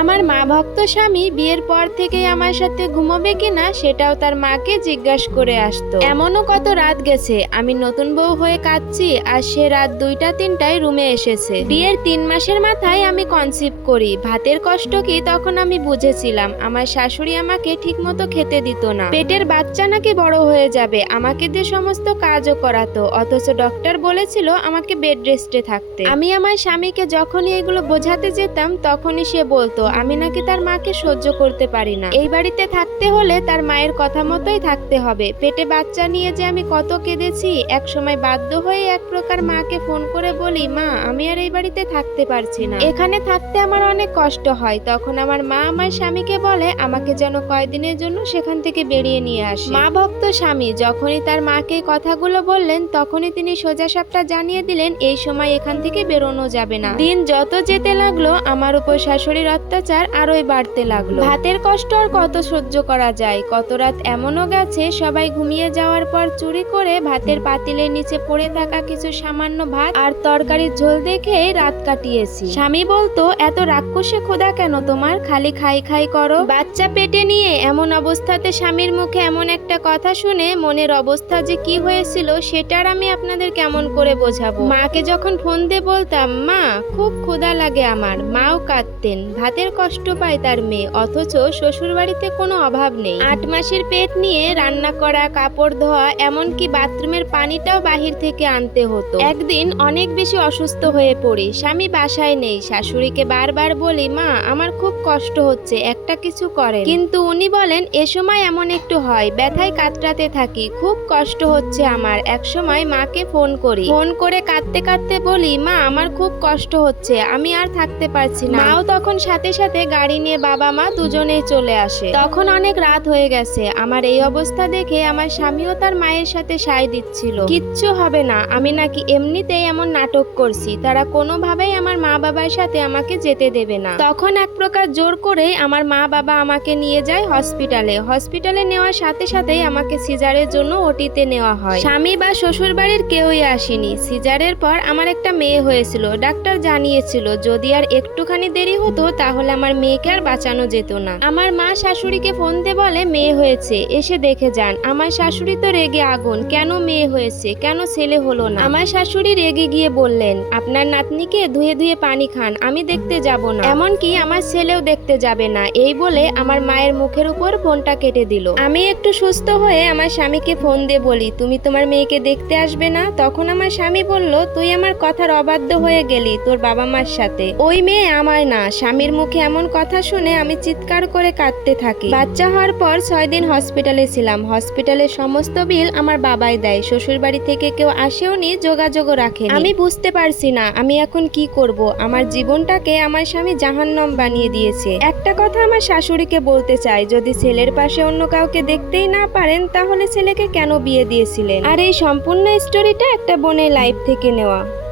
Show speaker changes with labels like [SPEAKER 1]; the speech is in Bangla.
[SPEAKER 1] আমার মা ভক্ত স্বামী বিয়ের পর থেকেই আমার সাথে ঘুমাবে কিনা সেটাও তার মাকে জিজ্ঞাসা করে আসতো। এমনও কত রাত গেছে, আমি নতুন বউ হয়ে কাঁদছি আর সে রাত দুইটা তিনটায় রুমে এসেছে। বিয়ের তিন মাসের মাথায় আমি কনসিভ করি, ভাতের কষ্ট কি তখন আমি বুঝেছিলাম, আমার শাশুড়ি আমাকে ঠিকমতো খেতে দিত না। পেটের বাচ্চা নাকি বড় হয়ে যাবে, আমাকে দিয়ে সমস্ত কাজও করাতো, অথচ ডক্টর বলেছিল আমাকে বেড রেস্টে থাকতে। আমি আমার স্বামীকে যখনই এগুলো বোঝাতে যেতাম, তখনই সে বলতো আমি নাকি তার মাকে সহ্য করতে পারি না। এই বাড়িতে থাকতে হলে তার মায়ের কথা মতোই থাকতে হবে। পেটে বাচ্চা নিয়ে যে আমি কত কেঁদেছি এক সময় বাধ্য হয়ে এক প্রকার মাকে ফোন করে বলি, মা, আমি আর এই বাড়িতে থাকতে পারছি না। এখানে থাকতে আমার অনেক কষ্ট হয়। তখন আমার মা আমার স্বামীকে বলে, আমাকে যেন কয়দিনের জন্য সেখান থেকে বেরিয়ে নিয়ে আসে। মা ভক্ত স্বামী, যখনই তার মাকে কথাগুলো বললেন, তখনই তিনি সোজা সাপটা জানিয়ে দিলেন, এই সময় এখান থেকে বেরোনো যাবে না। দিন যত যেতে লাগল, আমার উপর শাশুড়ির অত্যাচার আরোই বাড়তে লাগল। ভাতের কষ্ট আর কত সহ্য করা যায়? কত রাত এমনও গেছে, সবাই ঘুমিয়ে যাওয়ার পর চুরি করে ভাতের পাতিলের নিচে পড়ে থাকা কিছু সামান্য ভাত আর তরকারির ঝোল দেখে রাত কাটিয়েছি। স্বামী বলতো, এত রাক্ষসে খোদা কেন তোমার? খালি খাই খাই করো। বাচ্চা পেটে নিয়ে এমন অবস্থাতে স্বামীর মুখে এমন একটা কথা শুনে মনের অবস্থা যে কি হয়েছিল, সেটার আমি আপনাদের কেমন করে বোঝাবো? মাকে যখন ফোন দিয়ে বলতাম, মা, খুব ক্ষুধা লাগে আমার, মাও কাঁদতেন। ভাতের কষ্ট পায় তার মেয়ে, অথচ শ্বশুর বাড়িতে কোনো অভাব নেই। আট মাসের পেট নিয়ে রান্না করা, কাপড় ধোয়া, এমনকি বাথরুমের পানিটাও বাহির থেকে আনতে হতো। একদিন অনেক বেশি অসুস্থ হয়ে পড়ি, স্বামী বাসায় নেই। শাশুড়িকে বারবার বলি, মা, আমার খুব কষ্ট হচ্ছে, একটা কিছু করে কিন্তু উনি বলেন, এ সময় এমন একটু হয়, ব্যথায় কাতরাতে থাকি, খুব কষ্ট হচ্ছে আমার। এক সময় মাকে ফোন করি। ফোন করে কাঁদতে কাঁদতে বলি, মা, আমার খুব কষ্ট হচ্ছে, আমি আর থাকতে পারছি না। মাও তখন সাথে সাথে গাড়ি নিয়ে বাবা মা দুজনেই চলে আসে। তখন অনেক রাত হয়ে গেছে। আমার এই অবস্থা দেখে আমার স্বামীও তার মায়ের সাথে সায় দিচ্ছিল। কিচ্ছু হবে না, আমি নাকি এমনিতেই এমন নাটক করছি। তারা কোনোভাবেই আমার মা বাবার সাথে আমাকে যেতে দেবে না। তখন এক প্রকার জোর করে আমার মা বাবা আমাকে নিয়ে যায় হসপিটালে। হসপিটালে নেওয়ার সাথে সাথেই আমাকে সিজারের জন্য ওটিতে নেওয়া হয়। স্বামী বা শ্বশুর বাড়ির কেউই আসেনি। সিজারের পর আমার একটা মেয়ে হয়েছিল। ডাক্তার জানিয়েছিল, যদি আর একটুখানি দেরি হতো তাহলে আমার মেয়েকে আর বাঁচানো যেত না। আমার মা শাশুড়িকে ফোন দিয়ে বলে, মেয়ে হয়েছে, এসে দেখে যান। আমার শাশুড়ি তো রেগে আগুন, কেন মেয়ে হয়েছে, কেন ছেলে হলো না? আমার শাশুড়ি রেগে গিয়ে বললেন, আপনার নাতনিকে ধুয়ে ধুয়ে পানি খান, আমি দেখতে যাব না। এমনকি আমার ছেলেও দেখতে যাবে না। এই বলে আমার মায়ের মুখের উপর ফোনটা কেটে দিল। আমি একটু সুস্থ হয়ে আমার স্বামীকে ফোন দিয়ে বলি, তুমি তোমার মেয়েকে দেখতে আসবে না? তখন আমার স্বামী বলল, তুই আমার কথার অবাধ্য হয়ে গেলি তোর বাবা মার সাথে। ওই মেয়ে আমার না, স্বামীর মুখে এমন কথা শুনে আমি চিৎকার করে কাঁদতে থাকি। বাচ্চা হওয়ার পর ছয় দিন হসপিটালে ছিলাম। হসপিটালের সমস্ত বিল আমার বাবাই দেয়। শ্বশুর বাড়ি থেকে কেউ আসেও নি, যোগাযোগও রাখে আমি বুঝতে পারছি না, আমি এখন কি করব? আমার জীবনটাকে আমার স্বামী জাহান্নম বানিয়ে দিয়েছে। একটা কথা আমার শাশুড়িকে বলতে চাই, যদি ছেলের পাশে অন্য কাউকে দেখতেই না পারেন, তাহলে ছেলেকে কেন বিয়ে দিয়েছিলেন? আর এই সম্পূর্ণ স্টোরিটা একটা বোনের লাইফ থেকে নেওয়া।